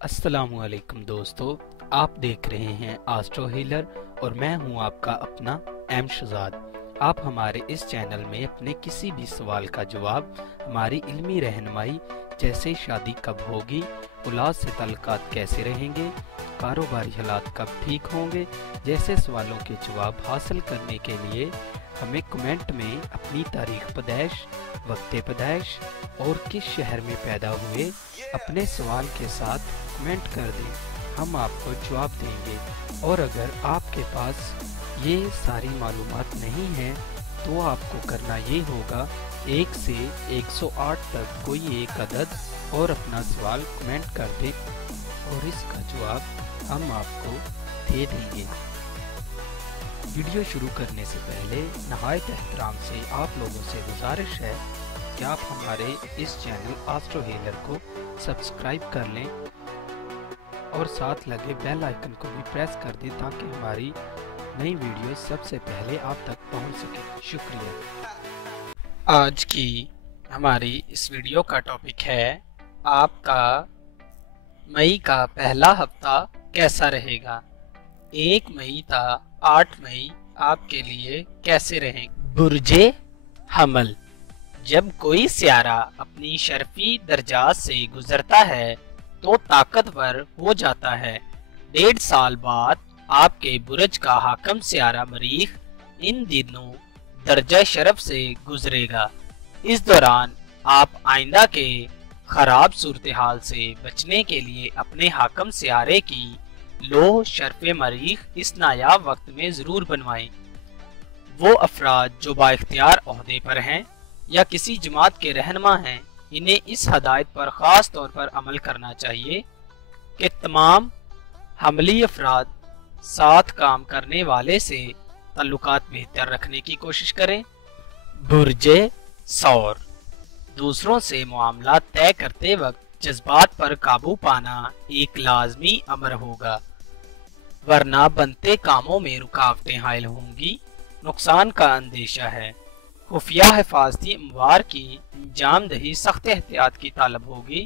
अस्सलामुअलैकुम दोस्तों, आप देख रहे हैं एस्ट्रो हीलर और मैं हूं आपका अपना एम शहजाद। आप हमारे इस चैनल में अपने किसी भी सवाल का जवाब, हमारी इल्मी रहनुमाई जैसे शादी कब होगी, औलाद से ताल्लुकात कैसे रहेंगे, कारोबारी हालात कब ठीक होंगे जैसे सवालों के जवाब हासिल करने के लिए हमें कमेंट में अपनी तारीख पैदाइश, वक्त पैदाइश और किस शहर में पैदा हुए अपने सवाल के साथ कमेंट कर दें। हम आपको जवाब देंगे। और अगर आपके पास ये सारी मालूमात नहीं है तो आपको करना ये होगा 1 से 108 तक कोई एक अदद और अपना सवाल कमेंट कर दें और इसका जवाब हम आपको दे देंगे। वीडियो शुरू करने से पहले नहायत एहतराम से आप लोगों से गुजारिश है कि आप हमारे इस चैनल एस्ट्रो हीलर को सब्सक्राइब कर लें और साथ लगे बेल आइकन को भी प्रेस कर दें ताकि हमारी नई वीडियो सबसे पहले आप तक पहुंच सके। शुक्रिया। आज की हमारी इस वीडियो का टॉपिक है आपका मई का पहला हफ्ता कैसा रहेगा। 1 मई था 8 मई आपके लिए कैसे रहेंगे। बुर्जे हमल, जब कोई सियारा अपनी शर्फी दर्जात से गुजरता है तो ताकतवर हो जाता है। 1.5 साल बाद आपके बुर्ज का हाकम सियारा मरीख इन दिनों दर्जा शरफ से गुजरेगा। इस दौरान आप आइंदा के खराब सूरत हाल से बचने के लिए अपने हाकम सियारे की लो शर्फ मरीख इस नायाब वक्त में जरूर बनवाएं। वो अफराद जो बाइख्तियार ओहदे पर हैं या किसी जमात के रहनुमा हैं, इन्हें इस हदायत पर ख़ास तौर पर अमल करना चाहिए कि तमाम हमली अफराद साथ काम करने वाले से ताल्लुकात बेहतर रखने की कोशिश करें। बुर्जे सौर, दूसरों से मामला तय करते वक्त जज्बात पर काबू पाना एक लाजमी अमर होगा, वरना बनते कामों में रुकावटें हायल होंगी। नुकसान का अंदेशा है। खुफिया हिफाजती अमवार की अंजाम दही सख्त एहतियात की तालब होगी।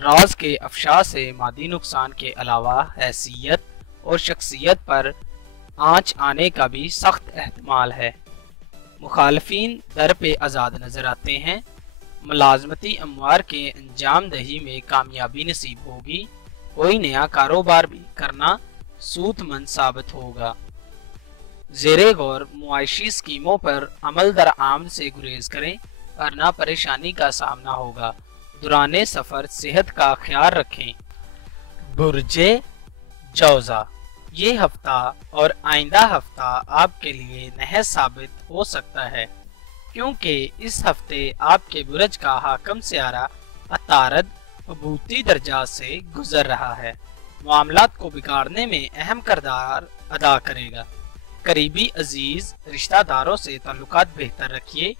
राज के अफशा से मादी नुकसान के अलावा हैसियत और शख्सियत पर आंच आने का भी सख्त एहतमाल है। मुखालफीन दर पे आज़ाद नजर आते हैं। मुलाजमती अमवार के अंजाम दही में कामयाबी नसीब होगी। कोई नया कारोबार भी करना सूदमंद साबित होगा। ज़ेरे गौर मुआशी स्कीमों पर अमल दरआमद से गुरेज करें वरना परेशानी का सामना होगा। दुराने सफर सेहत का ख्याल रखें। बुर्जे जौजा, ये हफ्ता और आइंदा हफ्ता आपके लिए नहस साबित हो सकता है क्योंकि इस हफ्ते आपके बुर्ज का हाकम सियारा अतारद हबूती दर्जा से गुजर रहा है। मामलात को बिगाड़ने में अहम किरदार अदा करेगा। करीबी अजीज रिश्तेदारों से ताल्लुकात बेहतर रखिए।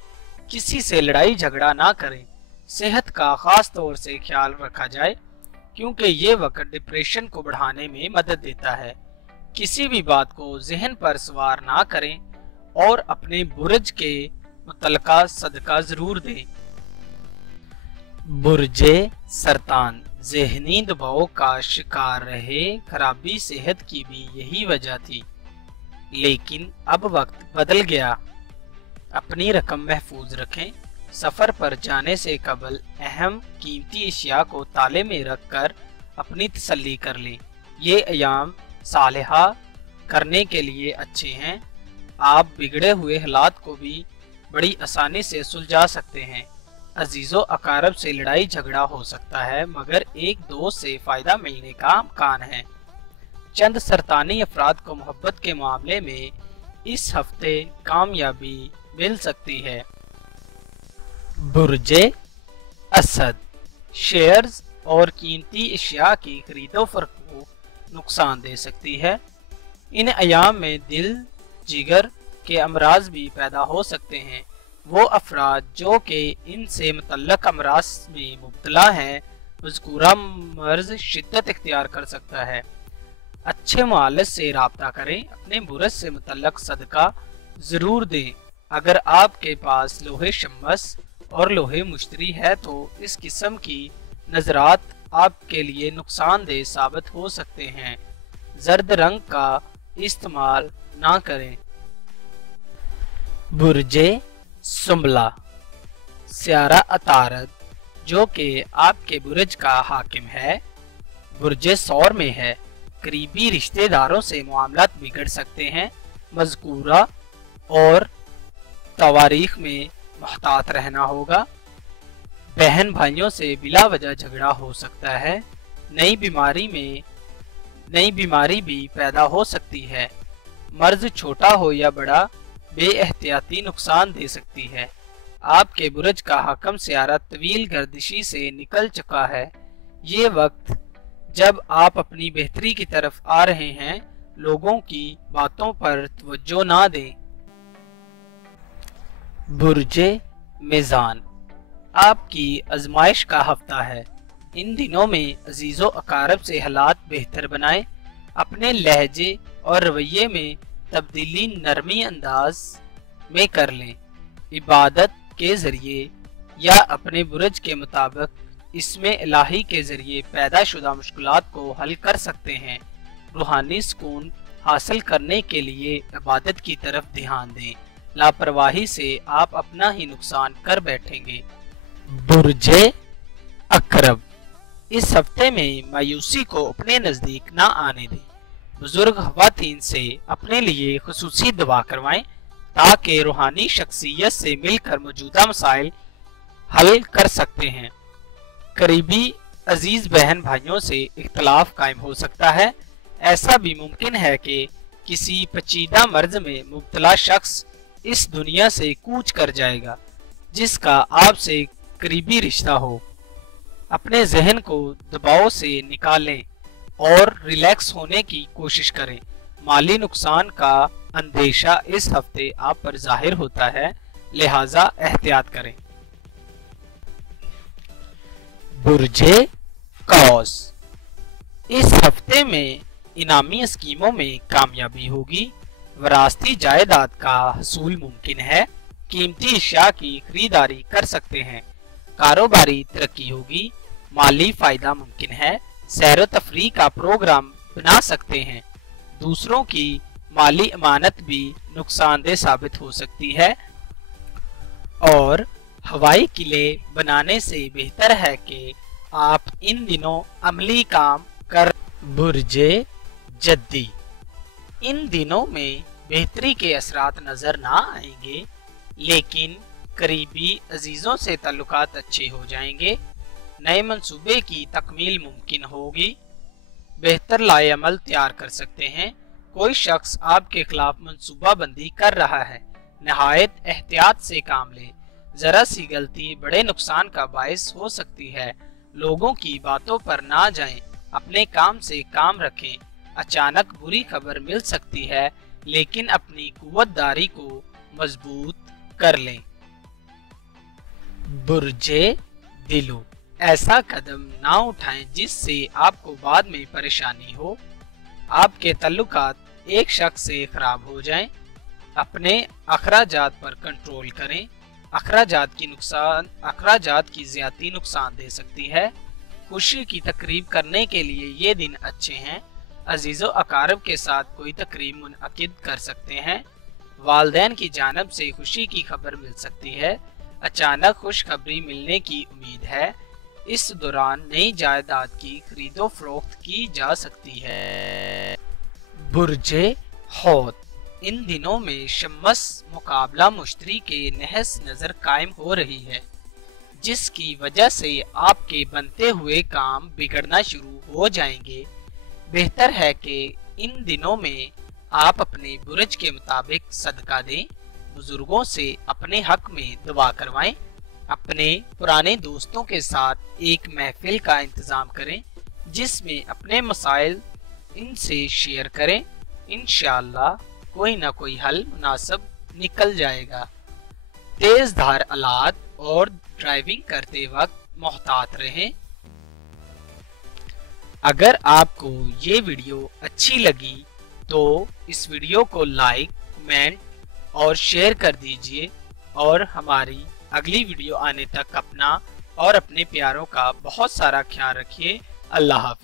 किसी से लड़ाई झगड़ा ना करें। सेहत का खास तौर से ख्याल रखा जाए क्योंकि ये वक्त डिप्रेशन को बढ़ाने में मदद देता है। किसी भी बात को जहन पर सवार ना करें और अपने बुर्ज के मुतलका सदका जरूर दें। बुर्जे सरतान, ज़हनी दबाव का शिकार रहे। खराबी सेहत की भी यही वजह थी, लेकिन अब वक्त बदल गया। अपनी रकम महफूज रखें। सफर पर जाने से कबल अहम कीमती अशिया को ताले में रखकर अपनी तसल्ली कर लें। ये अयाम सालेहा करने के लिए अच्छे हैं। आप बिगड़े हुए हालात को भी बड़ी आसानी से सुलझा सकते हैं। अजीजों अकारब से लड़ाई झगड़ा हो सकता है मगर एक दोस्त से फायदा मिलने का इम्कान है। चंद सरतानी अफराद को मोहब्बत के मामले में इस हफ्ते कामयाबी मिल सकती है। बुर्जे असद, शेयर्स और कीमती अशिया की खरीदो फरोख्त को नुकसान दे सकती है। इन अयाम में दिल जिगर के अमराज भी पैदा हो सकते हैं। वो अफराद जो कि इनसे मुतल्लक अमराज में मुब्तला हैं, मज़कूरा मर्ज शिद्दत इख्तियार कर सकता है। अच्छे मुआलिज से राब्ता करें। अपने बुर्ज से मुतल्लक सदका जरूर दें। अगर आपके पास लोहे शम्मस और लोहे मुश्तरी है तो इस किस्म की नजरात आपके लिए नुकसानदेह साबित हो सकते हैं। जर्द रंग का इस्तेमाल ना करें। बुर्जे सुंबला, सियारा अतारद जो कि आपके बुर्ज का हाकिम है, बुर्जे सौर में है। करीबी रिश्तेदारों से मामलात बिगड़ सकते हैं। मज़कूरा और तवारीख में मुहतात रहना होगा। बहन भाइयों से बिला वजह झगड़ा हो सकता है। नई बीमारी भी पैदा हो सकती है। मर्ज छोटा हो या बड़ा, बेएहतियाती नुकसान दे सकती है। आपके बुर्ज का हाकिम सियारा तवील गर्दिशी से निकल चुका है। ये वक्त जब आप अपनी बेहतरी की तरफ आ रहे हैं, लोगों की बातों पर तवज्जो ना दें। बुर्जे मीज़ान, आपकी आजमाइश का हफ्ता है। इन दिनों में अजीज़ो अकारब से हालात बेहतर बनाएं। अपने लहजे और रवैये में तब्दीली नरमी अंदाज में कर लें। इबादत के जरिए या अपने बुर्ज के मुताबिक इसमें इलाही के जरिए पैदाशुदा मुश्किलात को हल कर सकते हैं। रूहानी सुकून हासिल करने के लिए इबादत की तरफ ध्यान दें। लापरवाही से आप अपना ही नुकसान कर बैठेंगे। बुर्जे अकरब, इस हफ्ते में मायूसी को अपने नजदीक ना आने दें। बुजुर्ग खवातीन से अपने लिए खुसूसी दुआ करवाएं ताकि रूहानी शख्सियत से मिलकर मौजूदा मसाइल हल कर सकते हैं। करीबी अजीज बहन भाइयों से इख्तलाफ कायम हो सकता है। ऐसा भी मुमकिन है कि किसी पेचीदा मर्ज में मुब्तला शख्स इस दुनिया से कूच कर जाएगा जिसका आपसे करीबी रिश्ता हो। अपने जहन को दबाव से निकालें और रिलैक्स होने की कोशिश करें। माली नुकसान का अंदेशा इस हफ्ते आप पर जाहिर होता है, लिहाजा एहतियात करें। बुर्जे कौस, इस हफ्ते में इनामी स्कीमों में कामयाबी होगी। विरासती जायदाद का हसूल मुमकिन है। कीमती अशिया की खरीदारी कर सकते हैं। कारोबारी तरक्की होगी। माली फायदा मुमकिन है। सैर तफरीह का प्रोग्राम बना सकते हैं। दूसरों की माली अमानत भी नुकसानदेह साबित हो सकती है और हवाई किले बनाने से बेहतर है कि आप इन दिनों अमली काम कर। बुर्जे जद्दी, इन दिनों में बेहतरी के असरात नजर ना आएंगे, लेकिन करीबी अजीजों से ताल्लुकात अच्छे हो जाएंगे। नए मंसूबे की तकमील मुमकिन होगी। बेहतर लाएअमल तैयार कर सकते हैं। कोई शख्स आपके खिलाफ मंसूबा बंदी कर रहा है। नहायत एहतियात से काम लें। जरा सी गलती बड़े नुकसान का बायस हो सकती है। लोगों की बातों पर ना जाएं। अपने काम से काम रखें। अचानक बुरी खबर मिल सकती है, लेकिन अपनी कुव्वतदारी को मजबूत कर लें। बुर्जे दिलो, ऐसा कदम ना उठाएं जिससे आपको बाद में परेशानी हो। आपके ताल्लुकात एक शख्स से खराब हो जाएं। अपने अखराजात पर कंट्रोल करें। अखराजात की ज्यादती नुकसान दे सकती है। खुशी की तकरीब करने के लिए ये दिन अच्छे हैं। अजीजो अकारब के साथ कोई तकरीब मुनअकिद कर सकते हैं। वालदैन की जानिब से खुशी की खबर मिल सकती है। अचानक खुशखबरी मिलने की उम्मीद है। इस दौरान नई जायदाद की खरीदो फरोख्त की जा सकती है। बुर्जे हौत, इन दिनों में शम्मस मुकाबला मुश्तरी के नहस नजर कायम हो रही है, जिसकी वजह से आपके बनते हुए काम बिगड़ना शुरू हो जाएंगे। बेहतर है कि इन दिनों में आप अपने बुर्ज के मुताबिक सदका दें। बुजुर्गों से अपने हक में दुआ करवाएं। अपने पुराने दोस्तों के साथ एक महफिल का इंतजाम करें जिसमें अपने मसाइल इनसे शेयर करें। इंशाअल्लाह कोई ना कोई हल मुनासिब निकल जाएगा। तेज धार आलात और ड्राइविंग करते वक्त मोहतात रहें। अगर आपको ये वीडियो अच्छी लगी तो इस वीडियो को लाइक, कमेंट और शेयर कर दीजिए और हमारी अगली वीडियो आने तक अपना और अपने प्यारों का बहुत सारा ख्याल रखिए। अल्लाह हाफिज।